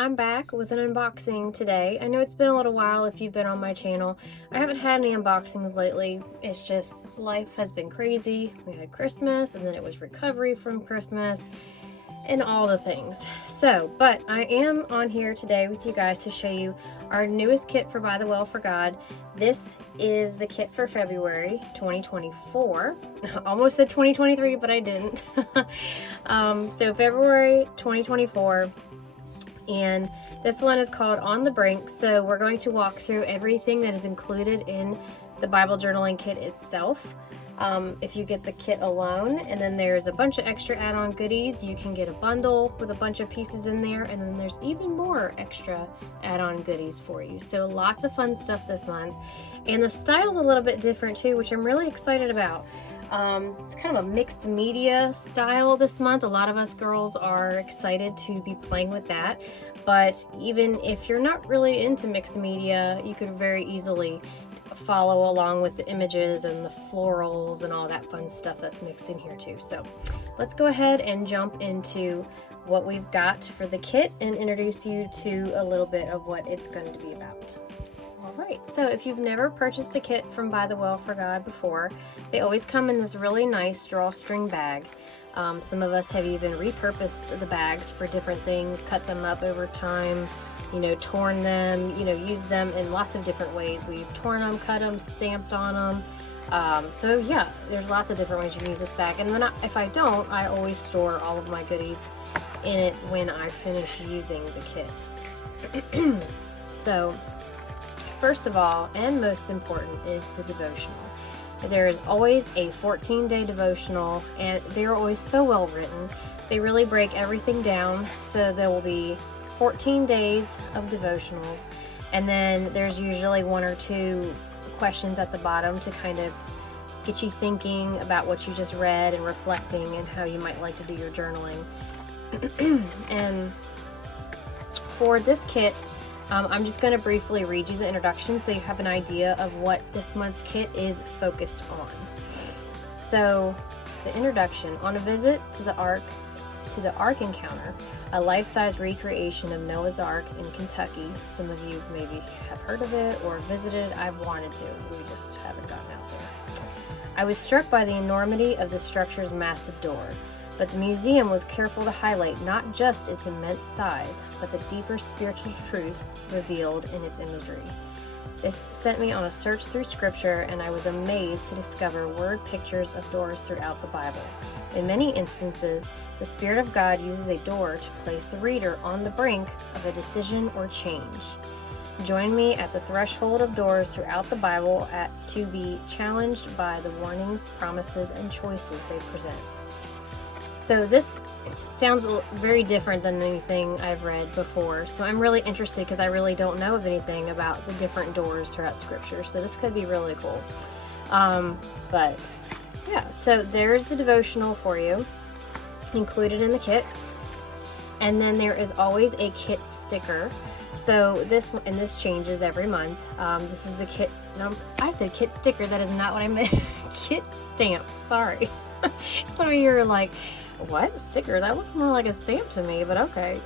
I'm back with an unboxing today. I know it's been a little while if you've been on my channel. I haven't had any unboxings lately. It's just life has been crazy. We had Christmas and then it was recovery from Christmas and all the things. But I am on here today with you guys to show you our newest kit for ByTheWell4God. This is the kit for February 2024. Almost said 2023, but I didn't. So February 2024. And this one is called On the Brink. So we're going to walk through everything that is included in the Bible journaling kit itself. If you get the kit alone, and then there's a bunch of extra add-on goodies. You can get a bundle with a bunch of pieces in there, and then there's even more extra add-on goodies for you. So lots of fun stuff this month. And the style's a little bit different too, which I'm really excited about. It's kind of a mixed media style this month. A lot of us girls are excited to be playing with that. But even if you're not really into mixed media, you could very easily follow along with the images and the florals and all that fun stuff that's mixed in here too. So let's go ahead and jump into what we've got for the kit and introduce you to a little bit of what it's going to be about. Alright, so if you've never purchased a kit from ByTheWell4God before, they always come in this really nice drawstring bag. Some of us have even repurposed the bags for different things, cut them up over time, torn them, used them in lots of different ways. We've torn them, cut them, stamped on them. So yeah, there's lots of different ways you can use this bag. And then if I don't, I always store all of my goodies in it when I finish using the kit. So first of all, and most important, is the devotional. There is always a 14-day devotional, and they're always so well written. They really break everything down, so there will be 14 days of devotionals, and then there's usually one or two questions at the bottom to kind of get you thinking about what you just read and reflecting and how you might like to do your journaling. And for this kit, I'm just going to briefly read you the introduction so you have an idea of what this month's kit is focused on. So, the introduction: on a visit to the Ark Encounter, a life-size recreation of Noah's Ark in Kentucky. Some of you maybe have heard of it or visited. I've wanted to. We just haven't gotten out there. I was struck by the enormity of the structure's massive door, but the museum was careful to highlight not just its immense size, but the deeper spiritual truths revealed in its imagery. This sent me on a search through scripture, and I was amazed to discover word pictures of doors throughout the Bible. In many instances, the Spirit of God uses a door to place the reader on the brink of a decision or change. Join me at the threshold of doors throughout the Bible to be challenged by the warnings, promises, and choices they present. So this sounds very different than anything I've read before, so I'm really interested because I really don't know of anything about the different doors throughout scripture, so this could be really cool. But yeah, so there's the devotional for you included in the kit, and then there is always a kit sticker. So this changes every month. This is the kit. No, I said kit sticker. That is not what I meant. Kit stamp. Sorry. Some of you are like, what? Sticker? That looks more like a stamp to me, but okay.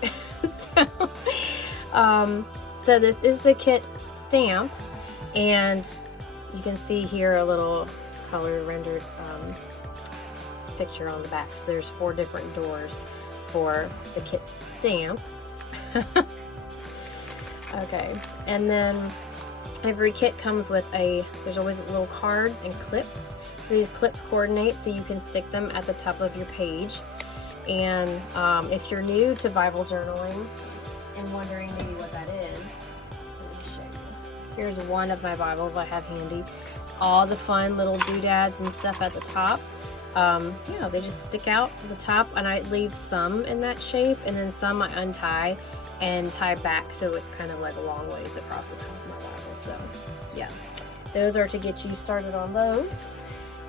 So this is the kit stamp, and you can see here a little color rendered picture on the back. So there's 4 different doors for the kit stamp. Okay, and then every kit comes with there's always little cards and clips. So these clips coordinate so you can stick them at the top of your page. And if you're new to Bible journaling and wondering maybe what that is, let me show you. Here's one of my Bibles I have handy. All the fun little doodads and stuff at the top. They just stick out at the top, and I leave some in that shape, and then some I untie and tie back so it's kind of like a long ways across the top of my Bible. So yeah, those are to get you started on those.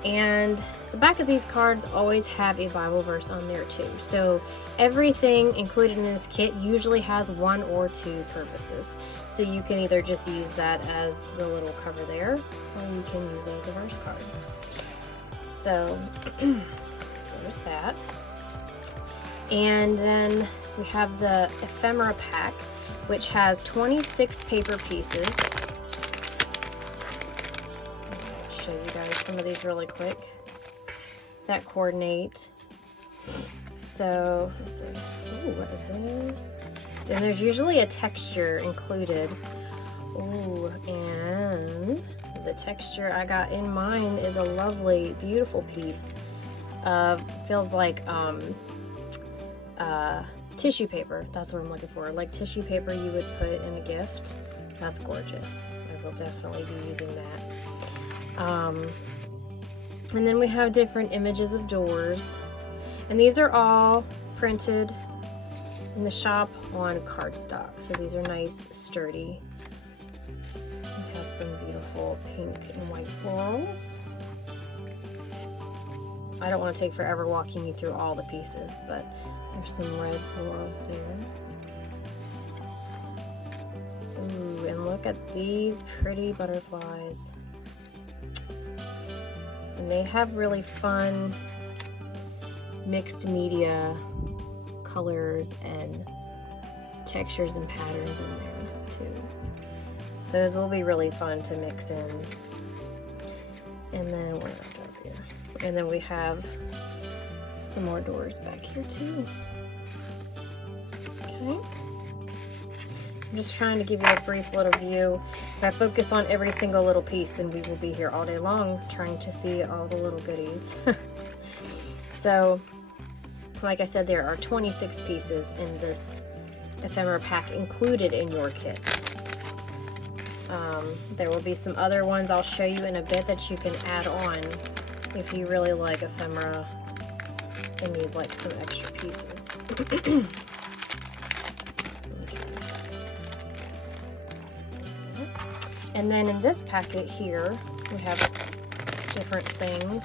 And the back of these cards always have a Bible verse on there too. So everything included in this kit usually has 1 or 2 purposes. So you can either just use that as the little cover there, or you can use it as a verse card. So there's that. And then we have the ephemera pack, which has 26 paper pieces. I'll show you guys some of these really quick that coordinate. So, let's see. Ooh, what is this? And there's usually a texture included. Ooh, and the texture I got in mine is a lovely, beautiful piece. Feels like tissue paper. That's what I'm looking for. Like tissue paper you would put in a gift. That's gorgeous. I will definitely be using that. And then we have different images of doors. And these are all printed in the shop on cardstock. So these are nice, sturdy. We have some beautiful pink and white florals. I don't want to take forever walking you through all the pieces, but there's some red florals there. Ooh, and look at these pretty butterflies. And they have really fun mixed media colors and textures and patterns in there too. Those will be really fun to mix in. And then where did I go here? And then we have some more doors back here too. Okay. I'm just trying to give you a brief little view. If I focus on every single little piece, then we will be here all day long trying to see all the little goodies. So, like I said, there are 26 pieces in this ephemera pack included in your kit. There will be some other ones I'll show you in a bit that you can add on if you really like ephemera and need like some extra pieces. And then in this packet here, we have different things.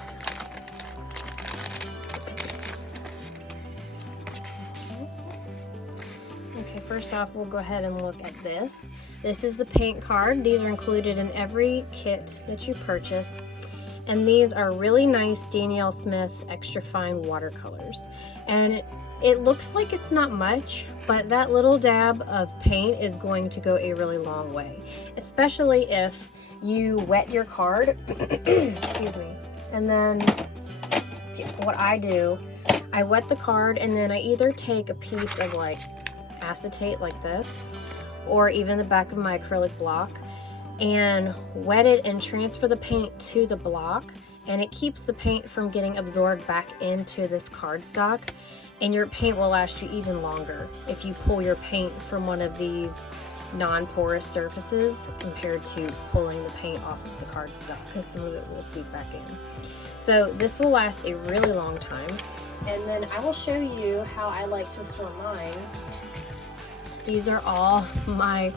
Okay, first off, we'll go ahead and look at this. This is the paint card. These are included in every kit that you purchase. And these are really nice Danielle Smith extra fine watercolors. And it looks like it's not much, but that little dab of paint is going to go a really long way, especially if you wet your card. Excuse me. And then what I do, I wet the card and then I either take a piece of like acetate like this, or even the back of my acrylic block, and wet it and transfer the paint to the block, and it keeps the paint from getting absorbed back into this cardstock, and your paint will last you even longer if you pull your paint from one of these non-porous surfaces compared to pulling the paint off of the cardstock, because some of it will seep back in. So this will last a really long time. And then I will show you how I like to store mine. These are all my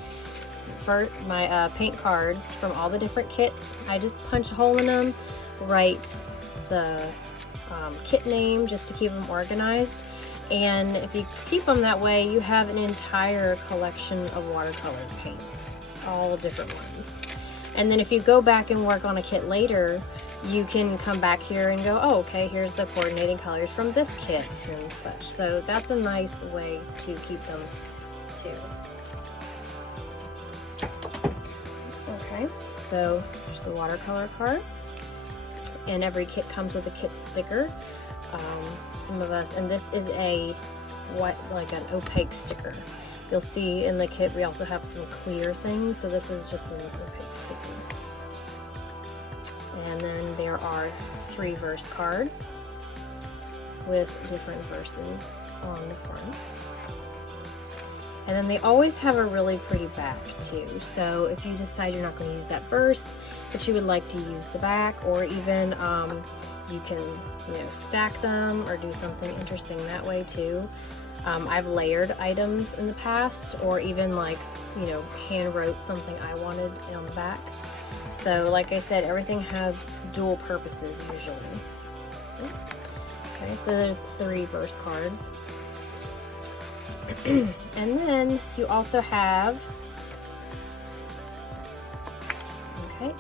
paint cards from all the different kits. I just punch a hole in them, write the kit name just to keep them organized. And if you keep them that way, you have an entire collection of watercolor paints, all different ones. And then if you go back and work on a kit later, you can come back here and go, oh, okay, here's the coordinating colors from this kit and such. So that's a nice way to keep them too. Okay, so here's the watercolor card. And every kit comes with a kit sticker. Some of us, and this is a like an opaque sticker. You'll see in the kit we also have some clear things, so this is just an opaque sticker. And then there are 3 verse cards with different verses on the front. And then they always have a really pretty back too. So if you decide you're not going to use that verse, but you would like to use the back, or even you can, stack them or do something interesting that way too. I've layered items in the past, or even like, hand wrote something I wanted on the back. So like I said, everything has dual purposes usually. Okay, so there's 3 verse cards. And then you also have,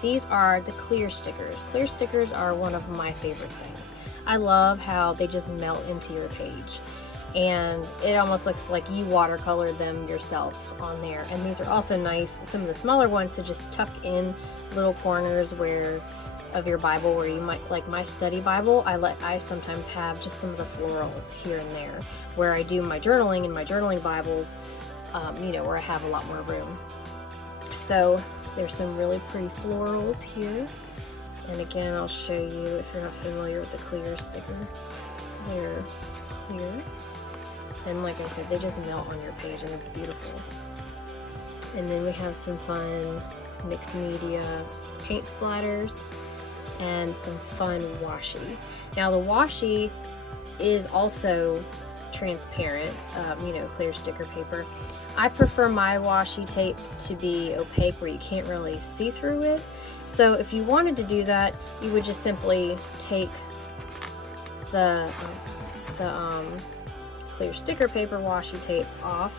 these are the clear stickers. Clear stickers are one of my favorite things. I love how they just melt into your page. and it almost looks like you watercolored them yourself on there. And these are also nice, some of the smaller ones, to just tuck in little corners of your Bible where you might, like my study Bible, I sometimes have just some of the florals here and there where I do my journaling in my journaling Bibles, where I have a lot more room. So there's some really pretty florals here. And again, I'll show you if you're not familiar with the clear sticker. They're clear. And like I said, they just melt on your page and they're beautiful. And then we have some fun mixed media paint splatters and some fun washi. Now the washi is also transparent, clear sticker paper. I prefer my washi tape to be opaque where you can't really see through it. So if you wanted to do that, you would just simply take the clear sticker paper washi tape off,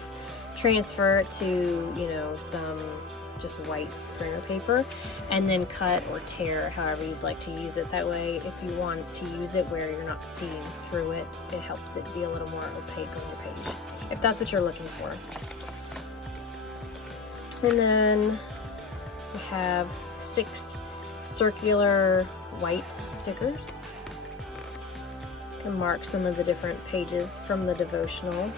transfer it to, some just white printer paper, and then cut or tear however you'd like to use it. That way, if you want to use it where you're not seeing through it, it helps it be a little more opaque on your page, if that's what you're looking for. And then we have 6 circular white stickers. You can mark some of the different pages from the devotional.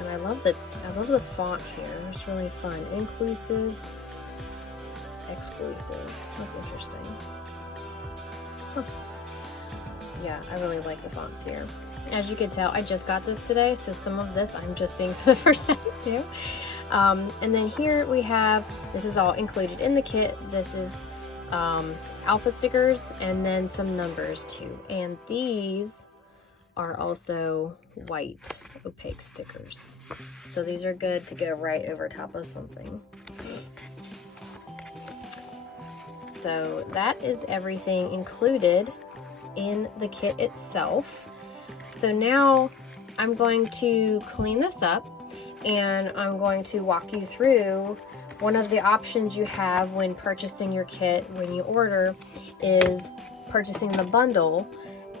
And I love the font here. It's really fun. Inclusive, exclusive. That's interesting. Huh. Yeah, I really like the fonts here. As you can tell, I just got this today, so some of this I'm just seeing for the first time too. And then here we have, this is all included in the kit. This is alpha stickers and then some numbers too. And these are also white opaque stickers. So these are good to go right over top of something. So that is everything included in the kit itself. So now I'm going to clean this up and I'm going to walk you through one of the options you have when purchasing your kit when you order is purchasing the bundle,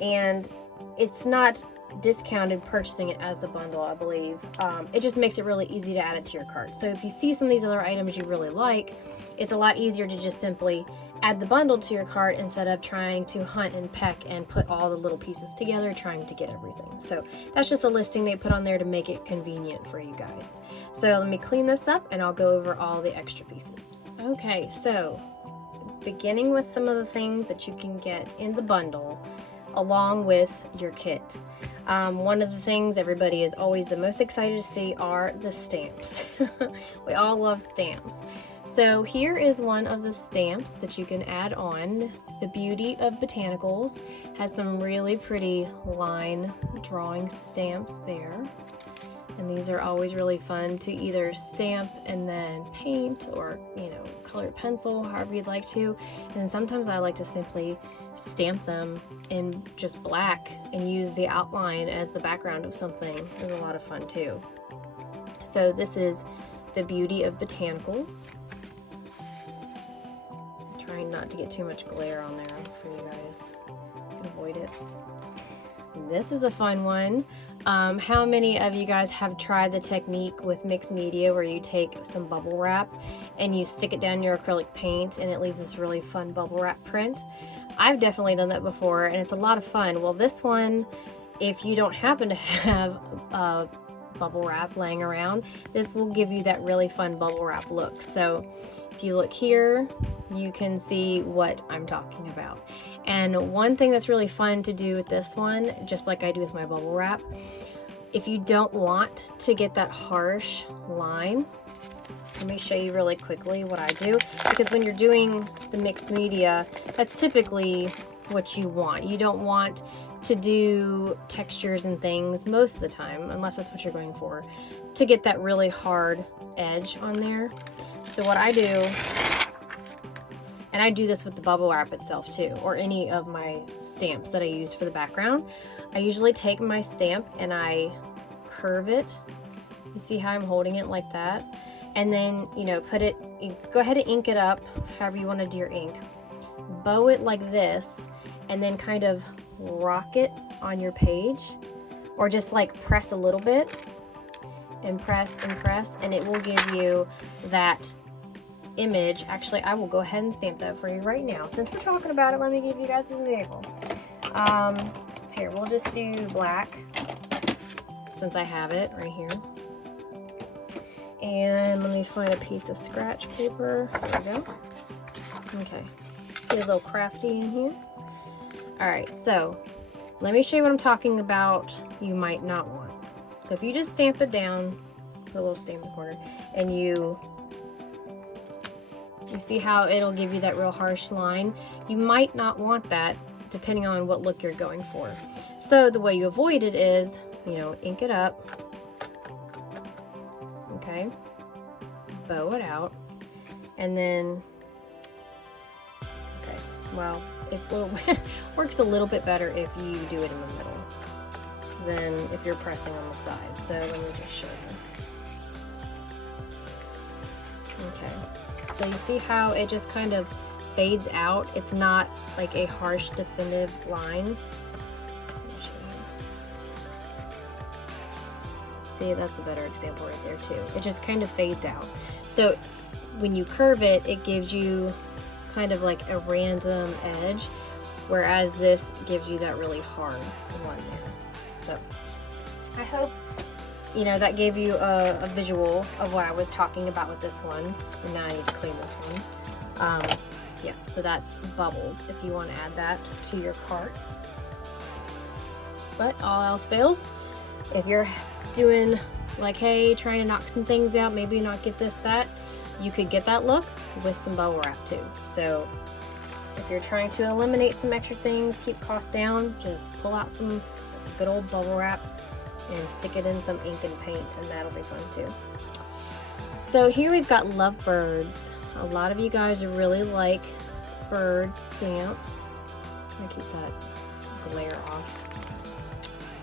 and it's not discounted purchasing it as the bundle, I believe. It just makes it really easy to add it to your cart. So if you see some of these other items you really like, it's a lot easier to just simply add the bundle to your cart instead of trying to hunt and peck and put all the little pieces together trying to get everything. So that's just a listing they put on there to make it convenient for you guys. So let me clean this up and I'll go over all the extra pieces. Okay, so beginning with some of the things that you can get in the bundle along with your kit. One of the things everybody is always the most excited to see are the stamps. We all love stamps. So here is one of the stamps that you can add on. The Beauty of Botanicals has some really pretty line drawing stamps there. And these are always really fun to either stamp and then paint or, colored pencil, however you'd like to. And then sometimes I like to simply stamp them in just black and use the outline as the background of something. It's a lot of fun too. So this is the Beauty of Botanicals. Trying not to get too much glare on there for you guys. Avoid it. This is a fun one. How many of you guys have tried the technique with mixed media where you take some bubble wrap and you stick it down your acrylic paint and it leaves this really fun bubble wrap print? I've definitely done that before and it's a lot of fun. Well, this one, if you don't happen to have bubble wrap laying around, this will give you that really fun bubble wrap look. So if you look here, you can see what I'm talking about. And one thing that's really fun to do with this one, just like I do with my bubble wrap, if you don't want to get that harsh line, let me show you really quickly what I do, because when you're doing the mixed media, that's typically what you want. You don't want to do textures and things most of the time, unless that's what you're going for, to get that really hard edge on there. So what I do, and I do this with the bubble wrap itself too, or any of my stamps that I use for the background, I usually take my stamp and I curve it. You see how I'm holding it like that? And then, put it, go ahead and ink it up however you want to do your ink. Bow it like this, and then kind of rock it on your page, or just like press a little bit and press, and it will give you that image. Actually, I will go ahead and stamp that for you right now. Since we're talking about it, let me give you guys an example. Here, we'll just do black, since I have it right here. And let me find a piece of scratch paper. There we go. Okay, get a little crafty in here. Alright, so let me show you what I'm talking about you might not want. So if you just stamp it down, put a little stamp in the corner, and you see how it'll give you that real harsh line. You might not want that depending on what look you're going for. So the way you avoid it is, you know, ink it up, okay, bow it out, and then, okay, well, it's a little works a little bit better if you do it in the middle than if you're pressing on the side. So let me just show you. Okay. So you see how it just kind of fades out? It's not like a harsh, definitive line. See, that's a better example right there too. It just kind of fades out. So when you curve it, it gives you kind of like a random edge, whereas this gives you that really hard one there. So I hope, you know, that gave you a visual of what I was talking about with this one. And now I need to clean this one. Yeah, so that's bubbles if you want to add that to your cart. But all else fails, if you're doing like, hey, trying to knock some things out, maybe not get this, that, you could get that look with some bubble wrap too. So if you're trying to eliminate some extra things, keep costs down, just pull out some good old bubble wrap and stick it in some ink and paint, and that'll be fun too. So here we've got lovebirds. A lot of you guys really like bird stamps. I'm gonna keep that glare off.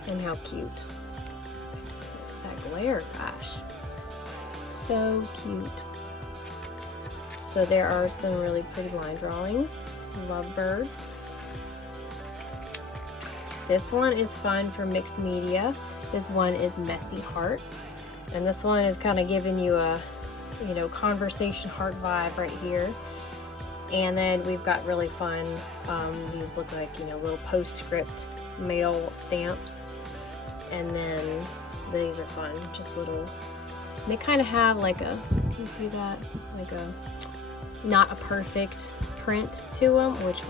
And how cute. That glare, gosh. So cute. So there are some really pretty line drawings. Lovebirds. This one is fun for mixed media. This one is Messy Hearts. And this one is kind of giving you a, you know, conversation heart vibe right here. And then we've got really fun, these look like, you know, little postscript mail stamps. And then these are fun, just little, they kind of have like a, you see that? Like a, not a perfect print to them, which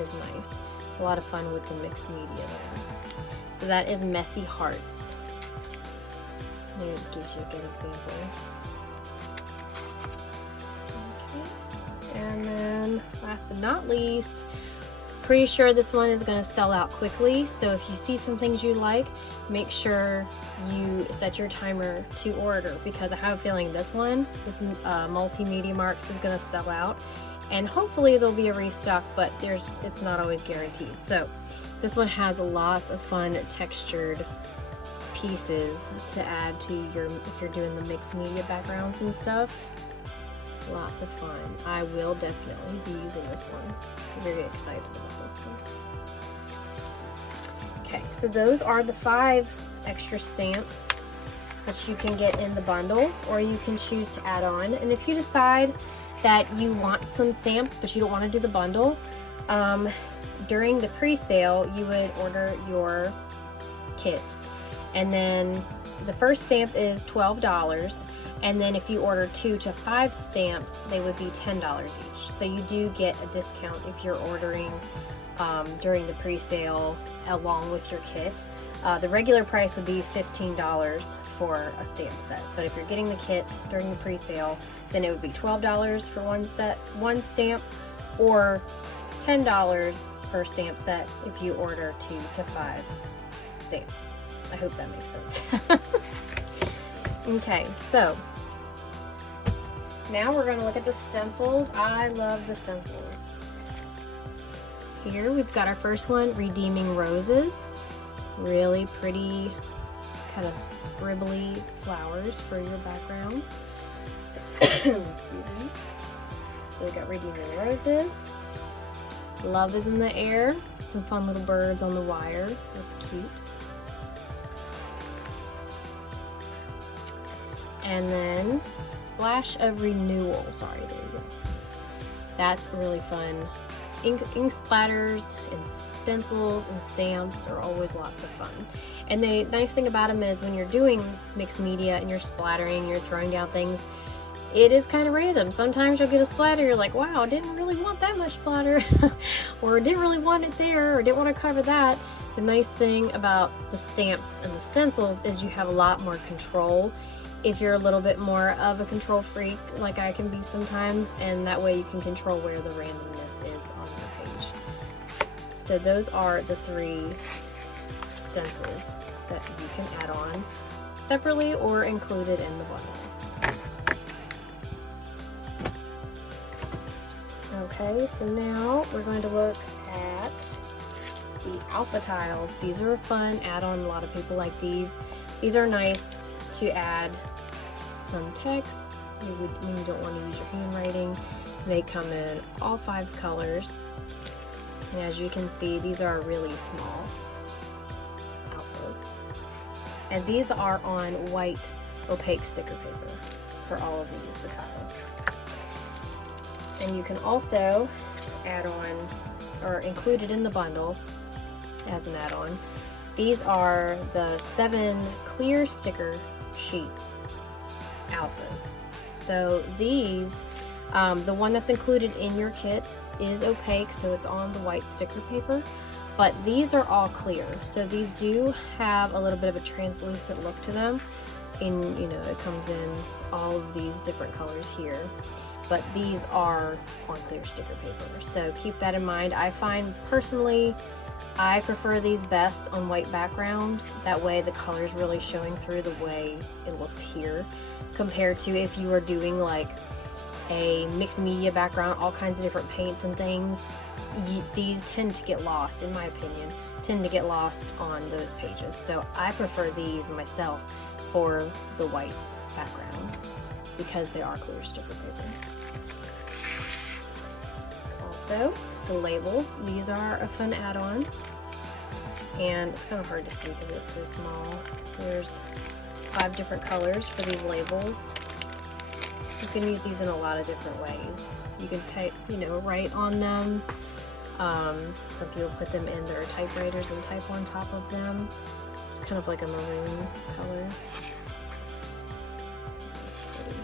is nice. A lot of fun with the mixed media there. So that is Messy Hearts. Maybe it gives you a good example. Okay. And then last but not least, pretty sure this one is going to sell out quickly. So if you see some things you like, make sure you set your timer to order, because I have a feeling this one, this multimedia marks, is going to sell out. And hopefully there'll be a restock, but it's not always guaranteed. So this one has lots of fun textured pieces to add to your, if you're doing the mixed media backgrounds and stuff. Lots of fun. I will definitely be using this one. I'm very excited about this one. Okay, so those are the 5 extra stamps that you can get in the bundle, or you can choose to add on. And if you decide that you want some stamps but you don't want to do the bundle, during the pre-sale you would order your kit, and then the first stamp is $12, and then if you order 2 to 5 stamps, they would be $10 each. So you do get a discount if you're ordering during the pre-sale along with your kit. The regular price would be $15 for a stamp set, but if you're getting the kit during the pre-sale, then it would be $12 for one stamp, or $10 per stamp set if you order 2 to 5 stamps. I hope that makes sense. Okay, so now we're going to look at the stencils. I love the stencils. Here we've got our first one, Redeeming Roses. Really pretty, kind of scribbly flowers for your background. Excuse me. So we got Redeeming Roses. Love is in the Air. some fun little birds on the wire. That's cute. And then Splash of Renewal. Sorry, there you go. That's really fun. Ink splatters and stencils and stamps are always lots of fun. And the nice thing about them is when you're doing mixed media and you're splattering, you're throwing down things, it is kind of random. Sometimes you'll get a splatter, you're like, wow, I didn't really want that much splatter, or didn't really want it there, or didn't want to cover that. The nice thing about the stamps and the stencils is you have a lot more control if you're a little bit more of a control freak like I can be sometimes, and that way you can control where the randomness is on your page. So those are the 3 stencils that you can add on separately or included in the bundle. Okay, so now we're going to look at the alpha tiles. These are a fun add-on. A lot of people like these. These are nice to add some text when you don't want to use your handwriting. They come in all 5 colors. And as you can see, these are really small alphas. And these are on white opaque sticker paper for all of these, the tiles. And you can also add on, or include it in the bundle as an add-on. These are the 7 clear sticker sheets alphas. So these, the one that's included in your kit is opaque, so it's on the white sticker paper, but these are all clear. So these do have a little bit of a translucent look to them. And you know, it comes in all of these different colors here, but these are on clear sticker paper. So keep that in mind. I find personally, I prefer these best on white background. That way the color is really showing through the way it looks here, compared to if you are doing like a mixed media background, all kinds of different paints and things. These tend to get lost, in my opinion, tend to get lost on those pages. So I prefer these myself for the white backgrounds because they are clear sticker paper. Also, the labels. These are a fun add-on, and it's kind of hard to see because it's so small. There's 5 different colors for these labels. You can use these in a lot of different ways. You can type, write on them. Some people put them in their typewriters and type on top of them. It's kind of like a maroon color. That's pretty.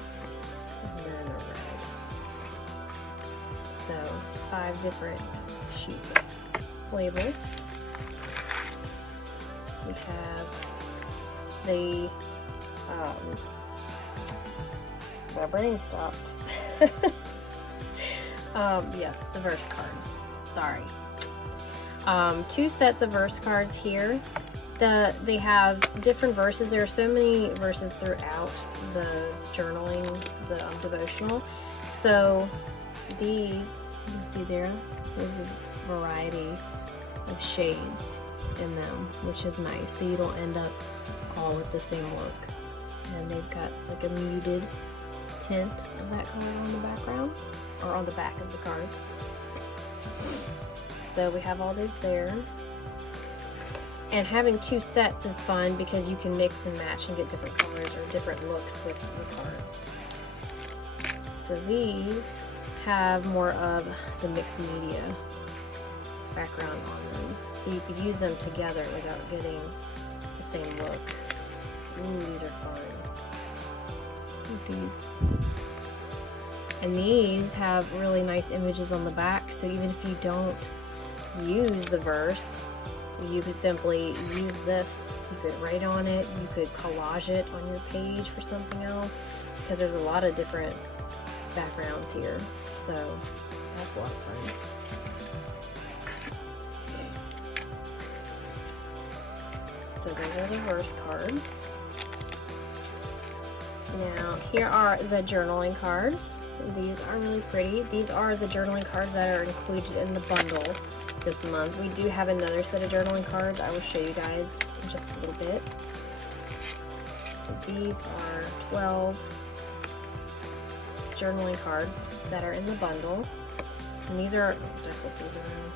And then a red. So 5 different sheets of labels. We have the my brain stopped. Yes, the verse cards. Sorry. 2 sets of verse cards here. They have different verses. There are so many verses throughout the journaling, the devotional. So these, you can see there's a variety of shades in them, which is nice. So you don't end up all with the same look. And they've got like a muted tint of that color on the background, or on the back of the card. So we have all these there. And having 2 sets is fun because you can mix and match and get different colors or different looks with the cards. So these have more of the mixed media background on them. So you could use them together without getting the same look. Ooh, these are fun. These. And these have really nice images on the back, so even if you don't use the verse, you could simply use this. You could write on it, you could collage it on your page for something else, because there's a lot of different backgrounds here, so that's a lot of fun. So those are the verse cards. Now, here are the journaling cards. These are really pretty. These are the journaling cards that are included in the bundle this month. We do have another set of journaling cards I will show you guys in just a little bit. So these are 12 journaling cards that are in the bundle. And these are, did I flip these around?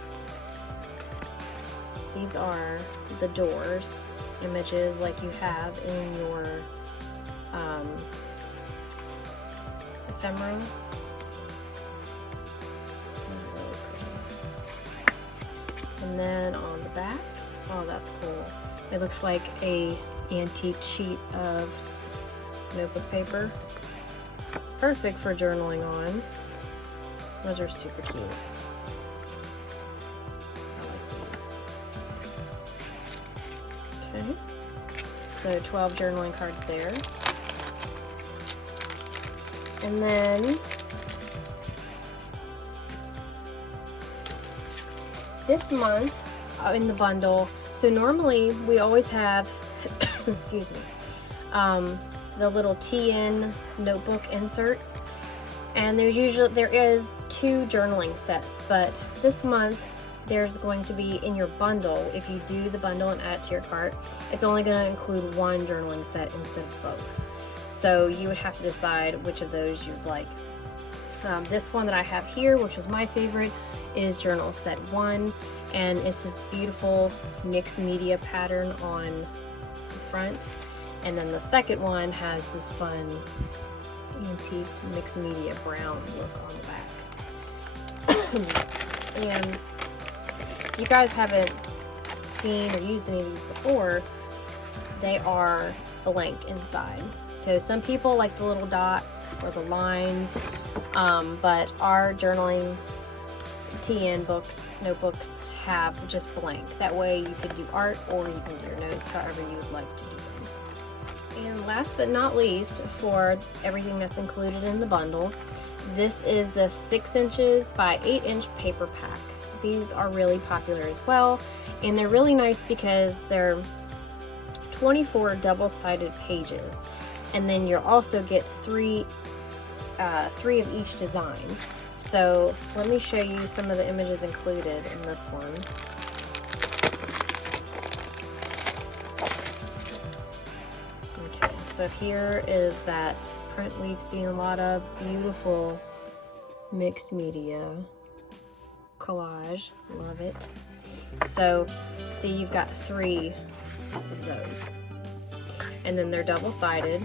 these are the doors images like you have in your ephemera. And then on the back, oh, that's cool. It looks like a antique sheet of notebook paper. Perfect for journaling on. Those are super cute. I like these. Okay. So 12 journaling cards there. And then this month in the bundle, so normally we always have, excuse me, the little TN notebook inserts, and there is 2 journaling sets, but this month there's going to be in your bundle, if you do the bundle and add it to your cart, it's only going to include 1 journaling set instead of both. So you would have to decide which of those you'd like. This one that I have here, which was my favorite, is journal set 1, and it's this beautiful mixed media pattern on the front, and then the second one has this fun antique mixed media brown look on the back. And if you guys haven't seen or used any of these before, they are blank inside. So some people like the little dots or the lines, but our journaling TN notebooks have just blank. That way you could do art or you can do your notes however you would like to do them. And last but not least, for everything that's included in the bundle, this is the 6 inches by 8 inch paper pack. These are really popular as well, and they're really nice because they're 24 double-sided pages, and then you'll also get three of each design. So let me show you some of the images included in this one. Okay, so here is that print we've seen a lot of, beautiful mixed media collage. Love it. So see, you've got 3 of those, and then they're double-sided.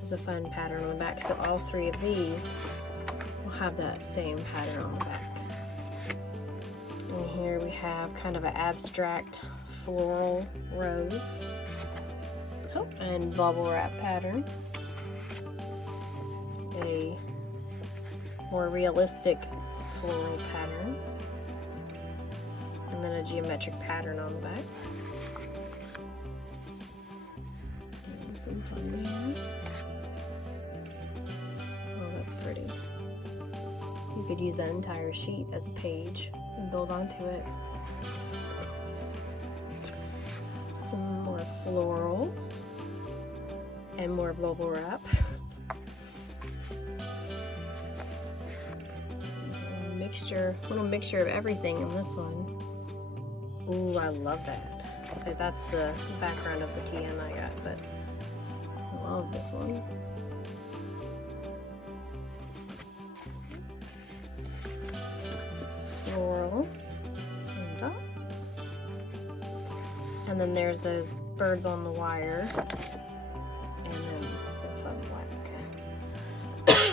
There's a fun pattern on the back, so all 3 of these will have that same pattern on the back. And here we have kind of an abstract floral rose, and bubble wrap pattern, a more realistic floral pattern, and then a geometric pattern on the back. And some fun there. Oh, that's pretty. You could use that entire sheet as a page and build onto it. Some more florals and more bubble wrap. Little mixture of everything in this one. Ooh, I love that. Okay, that's the background of the TN I got, but I love this one. Florals and dots. And then there's those birds on the wire. And then some fun black.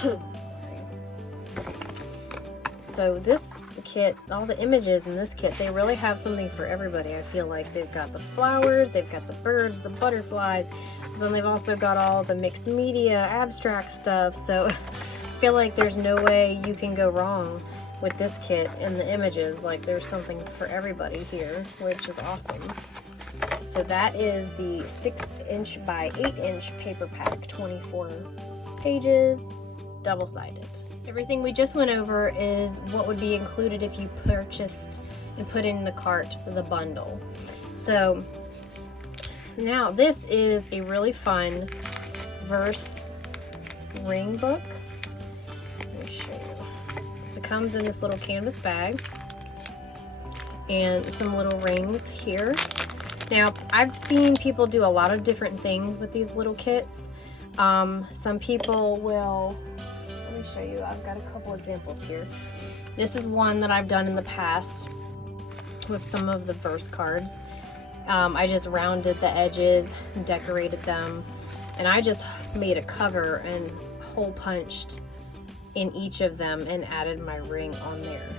Sorry. So this kit, all the images in this kit, they really have something for everybody. I feel like they've got the flowers, they've got the birds, the butterflies, but then they've also got all the mixed media, abstract stuff. So I feel like there's no way you can go wrong with this kit and the images. Like, there's something for everybody here, which is awesome. So that is the 6 inch by 8 inch paper pack, 24 pages, double-sided. Everything we just went over is what would be included if you purchased and put in the cart for the bundle. So now this is a really fun verse ring book. Let me show you. So it comes in this little canvas bag and some little rings here. Now, I've seen people do a lot of different things with these little kits. Some people will, let me show you, I've got a couple examples here. This is one that I've done in the past. with some of the verse cards. I just rounded the edges, decorated them, and I just made a cover and hole punched in each of them and added my ring on there.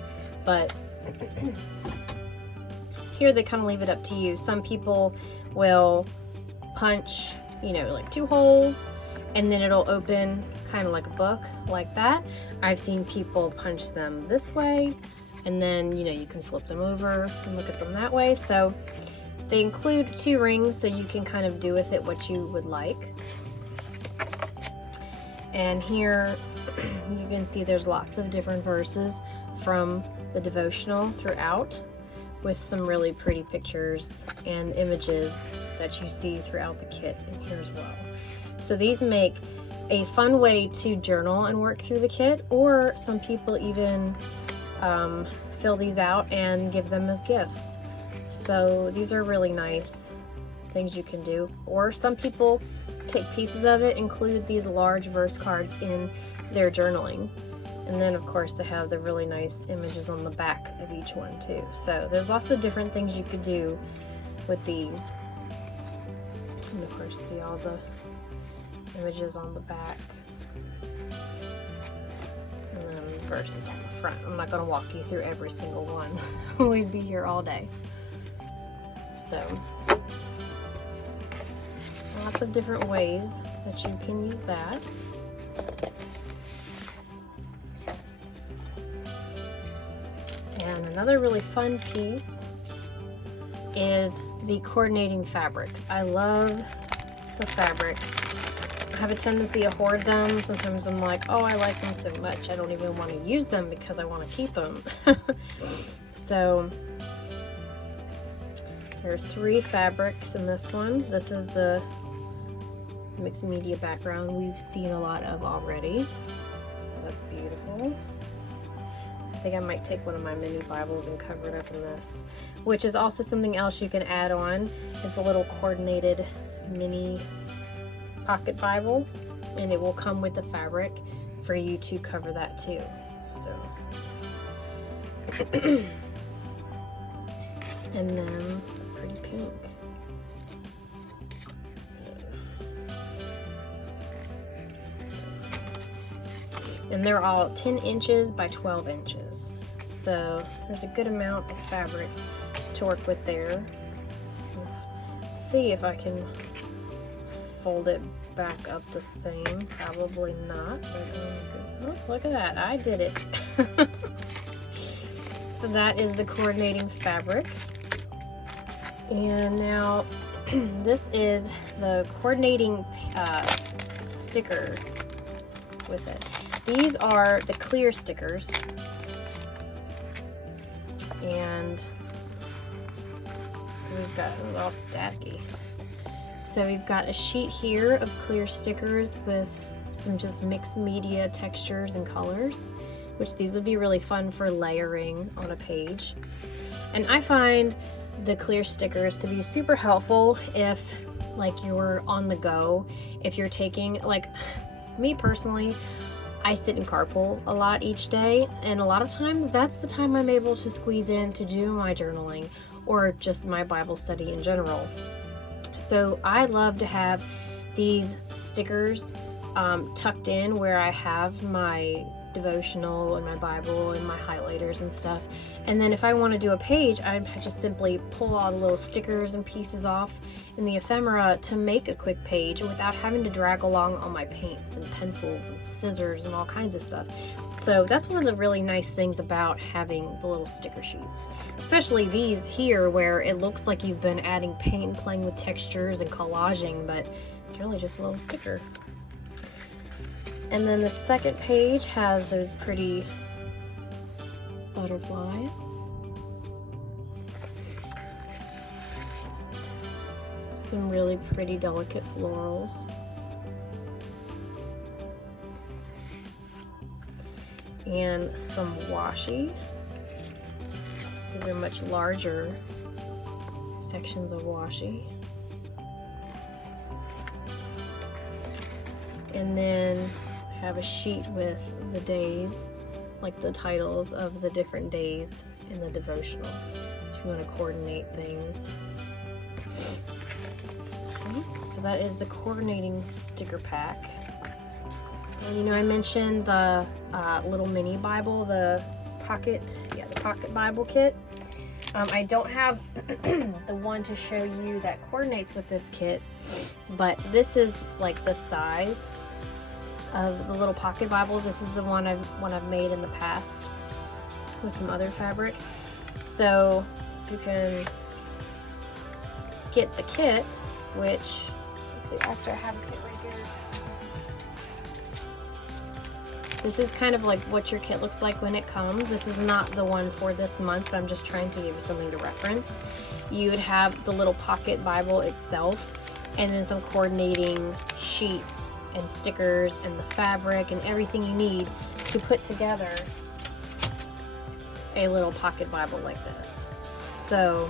But here they kind of leave it up to you. Some people will punch, you know, like 2 holes, and then it'll open kind of like a book, like that. I've seen people punch them this way, and then, you know, you can flip them over and look at them that way. So they include 2 rings, so you can kind of do with it what you would like. And here you can see there's lots of different verses from the devotional throughout, with some really pretty pictures and images that you see throughout the kit in here as well. So these make a fun way to journal and work through the kit, or some people even fill these out and give them as gifts. So these are really nice things you can do. Or some people take pieces of it, include these large verse cards in their journaling. And then of course they have the really nice images on the back of each one too. So there's lots of different things you could do with these. And of course see all the images on the back. And then verses on the front. I'm not going to walk you through every single one. We'd be here all day. So lots of different ways that you can use that. And another really fun piece is the coordinating fabrics. I love the fabrics. I have a tendency to hoard them. Sometimes I'm like, oh, I like them so much, I don't even want to use them because I want to keep them. So there are 3 fabrics in this one. This is the mixed media background we've seen a lot of already. So that's beautiful. I think I might take one of my mini Bibles and cover it up in this, which is also something else you can add on, is the little coordinated mini pocket Bible, and it will come with the fabric for you to cover that too. So and then pretty pink. And they're all 10 inches by 12 inches. So there's a good amount of fabric to work with there. Let's see if I can fold it back up the same. Probably not. But, oh, look at that. I did it. So that is the coordinating fabric. And now this is the coordinating stickers with it. These are the clear stickers, and so we've got it all staticky. So we've got a sheet here of clear stickers with some just mixed media textures and colors, which these would be really fun for layering on a page. And I find the clear stickers to be super helpful if like you're on the go, if you're taking, like me personally, I sit in carpool a lot each day, and a lot of times that's the time I'm able to squeeze in to do my journaling or just my Bible study in general. So I love to have these stickers tucked in where I have my devotional and my Bible and my highlighters and stuff. And then if I want to do a page, I just simply pull all the little stickers and pieces off in the ephemera to make a quick page without having to drag along all my paints and pencils and scissors and all kinds of stuff. So that's one of the really nice things about having the little sticker sheets, especially these here where it looks like you've been adding paint and playing with textures and collaging, but it's really just a little sticker. And then the second page has those pretty butterflies. Some really pretty delicate florals. And some washi. These are much larger sections of washi. And then I have a sheet with the days, like the titles of the different days in the devotional. It's you want to coordinate things. Okay, so that is the coordinating sticker pack. And you know, I mentioned the little mini Bible, the pocket Bible kit. I don't have the one to show you that coordinates with this kit, but this is like the size of the little pocket Bibles. This is the one I've made in the past with some other fabric. So you can get the kit, which, let's see, after I have a kit right here. This is kind of like what your kit looks like when it comes. This is not the one for this month, but I'm just trying to give you something to reference. You would have the little pocket Bible itself, and then some coordinating sheets and stickers and the fabric and everything you need to put together a little pocket Bible like this. So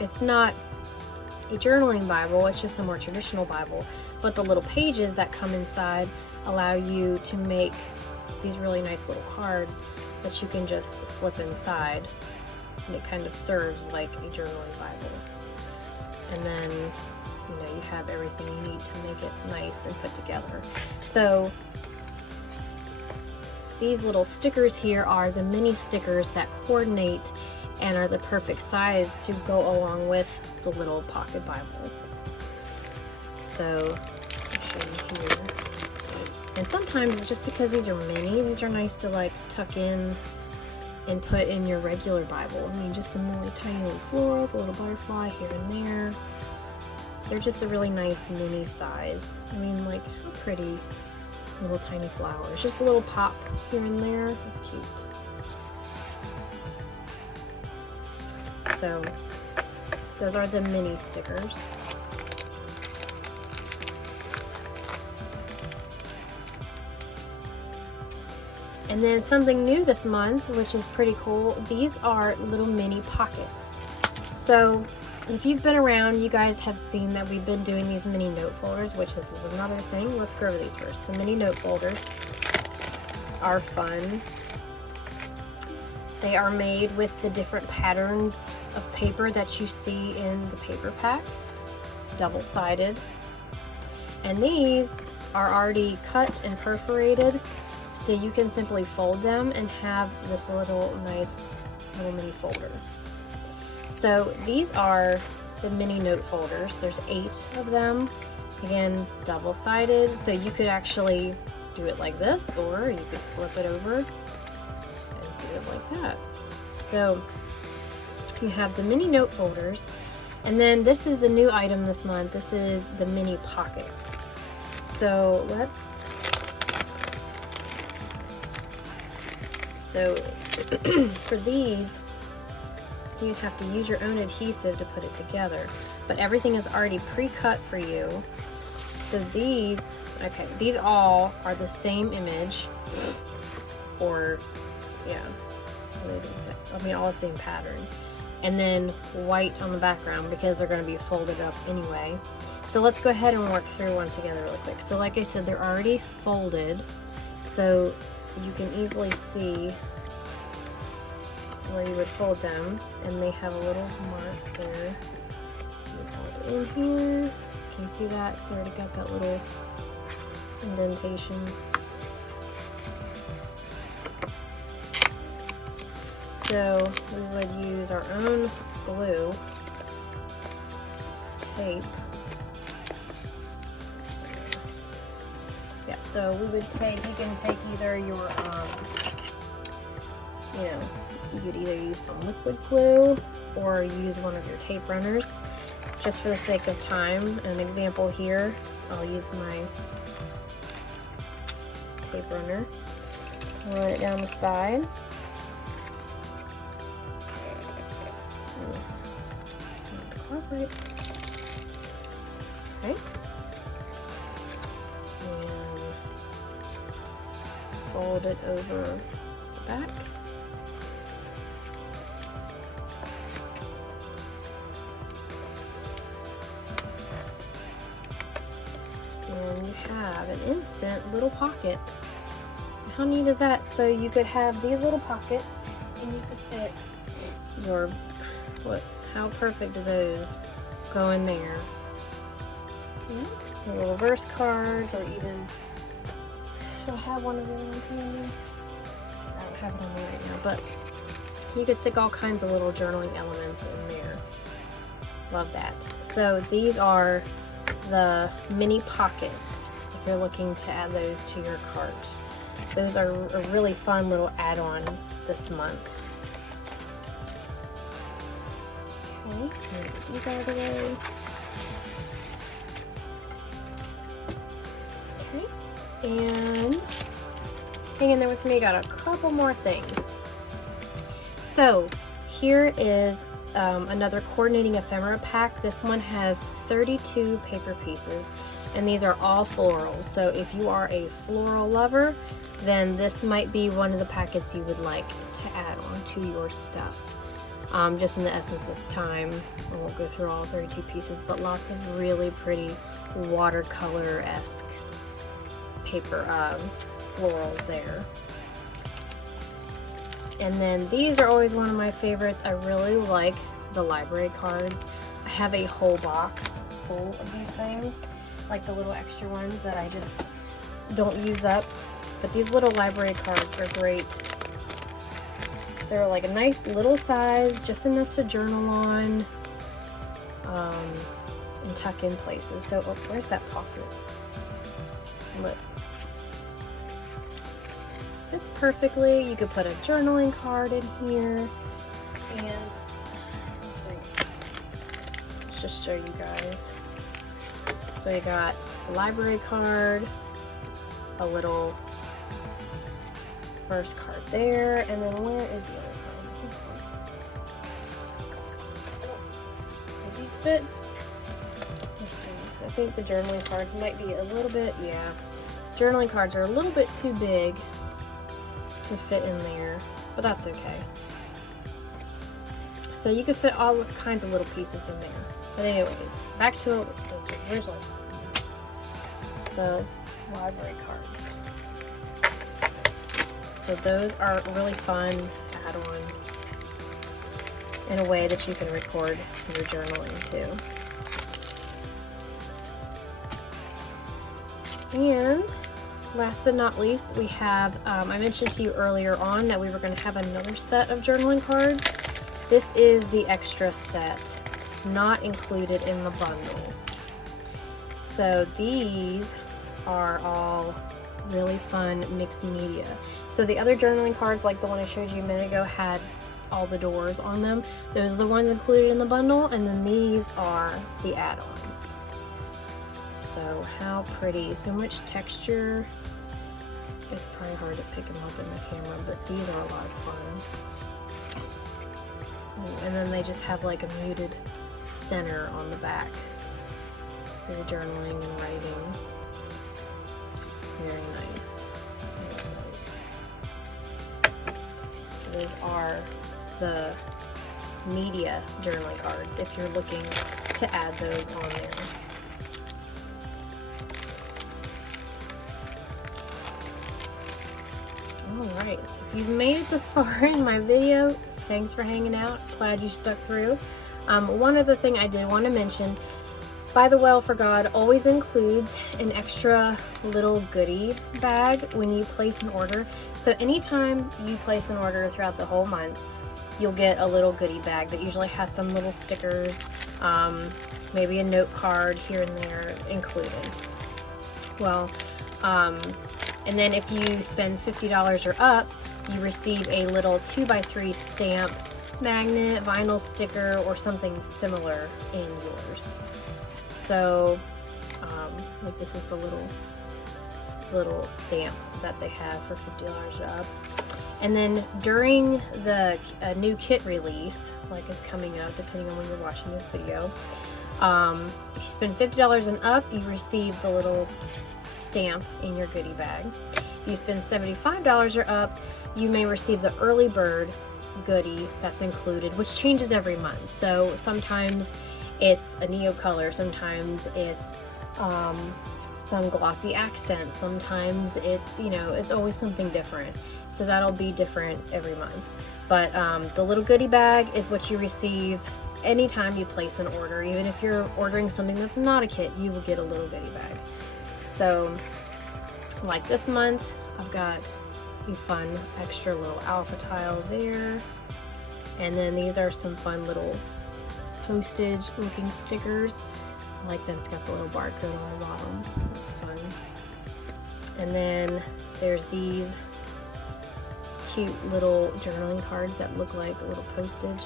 it's not a journaling Bible, it's just a more traditional Bible, but the little pages that come inside allow you to make these really nice little cards that you can just slip inside, and it kind of serves like a journaling Bible. And then, you know, you have everything you need to make it nice and put together. So these little stickers here are the mini stickers that coordinate and are the perfect size to go along with the little pocket Bible. So I'll show you here. And sometimes, just because these are mini, these are nice to like tuck in and put in your regular Bible. I mean, just some really tiny little florals, a little butterfly here and there. They're just a really nice mini size. I mean, like, how pretty, little tiny flowers. Just a little pop here and there. It's cute. So those are the mini stickers. And then something new this month, which is pretty cool, these are little mini pockets. So if you've been around, you guys have seen that we've been doing these mini note folders, which this is another thing. Let's go over these first. The mini note folders are fun. They are made with the different patterns of paper that you see in the paper pack, double-sided. And these are already cut and perforated, so you can simply fold them and have this nice little mini folder. So these are the mini note folders. There's 8 of them. Again, double-sided, so you could actually do it like this, or you could flip it over and do it like that. So you have the mini note folders, and then this is the new item this month. This is the mini pockets. So for these, you'd have to use your own adhesive to put it together, but everything is already pre-cut for you. So these all are the same image, or all the same pattern, and then white on the background because they're going to be folded up anyway. So let's go ahead and work through one together really quick. So like I said, they're already folded, so you can easily see where you would fold them, and they have a little mark there. So you fold it in here. Can you see that? It's already got that little indentation. So we would use our own glue, tape. Yeah, so we would you can take either your, you could either use some liquid glue or use one of your tape runners. Just for the sake of time, an example here, I'll use my tape runner. Run it down the side. Right. Okay. And fold it over the back. And you have an instant little pocket. How neat is that? So you could have these little pockets, and you could fit your How perfect do those go in there? The little verse cards, or even, do I have one of those on handy? I don't have it on me right now, but you could stick all kinds of little journaling elements in there. Love that. So these are the mini pockets, if you're looking to add those to your cart. Those are a really fun little add-on this month. Okay, get these out of the way. Okay, and hang in there with me, got a couple more things. So here is another coordinating ephemera pack. This one has 32 paper pieces, and these are all florals. So if you are a floral lover, then this might be one of the packets you would like to add on to your stuff. Just in the essence of time, I won't go through all 32 pieces, but lots of really pretty watercolor-esque paper florals there. And then these are always one of my favorites. I really like the library cards. I have a whole box full of these things, like the little extra ones that I just don't use up. But these little library cards are great. They're like a nice little size, just enough to journal on and tuck in places. So, oh, where's that pocket? Look. Fits perfectly. You could put a journaling card in here, and let's see. Let's just show you guys. So you got a library card, a little first card there, and then where is the other card? Do these fit? Let's see. I think the journaling cards might be a little bit, yeah. Journaling cards are a little bit too big to fit in there, but that's okay. So you could fit all kinds of little pieces in there. But anyways, back to those original, the library cards. So those are really fun add-on in a way that you can record your journaling too. And last but not least, we have, I mentioned to you earlier on that we were going to have another set of journaling cards. This is the extra set, not included in the bundle. So these are all really fun mixed media. So the other journaling cards, like the one I showed you a minute ago, had all the doors on them. Those are the ones included in the bundle, and then these are the add-ons. So how pretty, so much texture. It's probably hard to pick them up in the camera, but these are a lot of fun. And then they just have like a muted center on the back for your journaling and writing. Very nice. So those are the media journaling cards if you're looking to add those on there. Alright, so if you've made it this far in my video, thanks for hanging out. Glad you stuck through. One other thing I did want to mention, ByTheWell4God always includes an extra little goodie bag when you place an order. So anytime you place an order throughout the whole month, you'll get a little goodie bag that usually has some little stickers, maybe a note card here and there included. Well, and then if you spend $50 or up, you receive a little 2x3 stamp, magnet, vinyl sticker, or something similar in yours. So, like this is the little stamp that they have for $50 or up. And then during the new kit release, like is coming out depending on when you're watching this video, if you spend $50 and up, you receive the little stamp in your goodie bag. If you spend $75 or up, you may receive the early bird goodie that's included, which changes every month. So sometimes it's a neo color, sometimes it's some glossy accent, sometimes it's, you know, it's always something different. So that'll be different every month. But the little goodie bag is what you receive anytime you place an order. Even if you're ordering something that's not a kit, you will get a little goodie bag. So like this month, I've got a fun extra little alpha tile there. And then these are some fun little postage looking stickers. I like that it's got the little barcode on the bottom. That's fun. And then there's these cute little journaling cards that look like little postage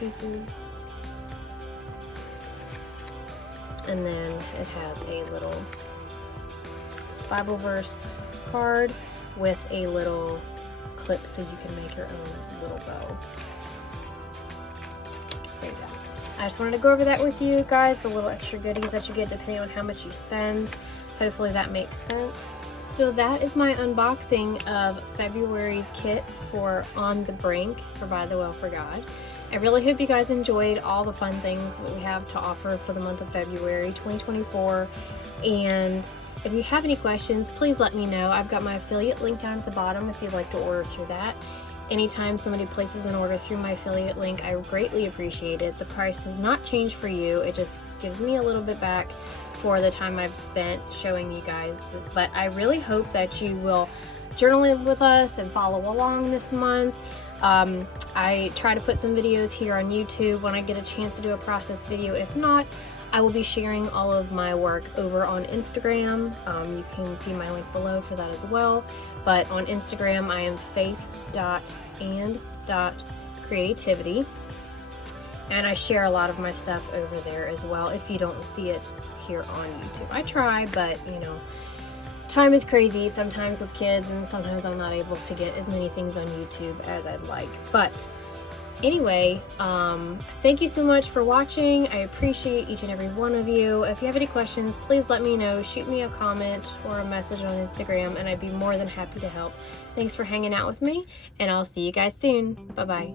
pieces. And then it has a little Bible verse card with a little clip so you can make your own little bow. So yeah, I just wanted to go over that with you guys, the little extra goodies that you get depending on how much you spend. Hopefully that makes sense. So that is my unboxing of February's kit for On the Brink for ByTheWell4God. I really hope you guys enjoyed all the fun things that we have to offer for the month of February 2024. And if you have any questions, please let me know. I've got my affiliate link down at the bottom if you'd like to order through that. Anytime somebody places an order through my affiliate link, I greatly appreciate it. The price does not change for you. It just gives me a little bit back for the time I've spent showing you guys. But I really hope that you will journal with us and follow along this month. I try to put some videos here on YouTube when I get a chance to do a process video. If not, I will be sharing all of my work over on Instagram. You can see my link below for that as well. But on Instagram, I am Faith.and.creativity. And I share a lot of my stuff over there as well if you don't see it here on YouTube. I try, but you know, time is crazy sometimes with kids, and sometimes I'm not able to get as many things on YouTube as I'd like. But anyway, thank you so much for watching. I appreciate each and every one of you. If you have any questions, please let me know. Shoot me a comment or a message on Instagram, and I'd be more than happy to help. Thanks for hanging out with me, and I'll see you guys soon. Bye-bye.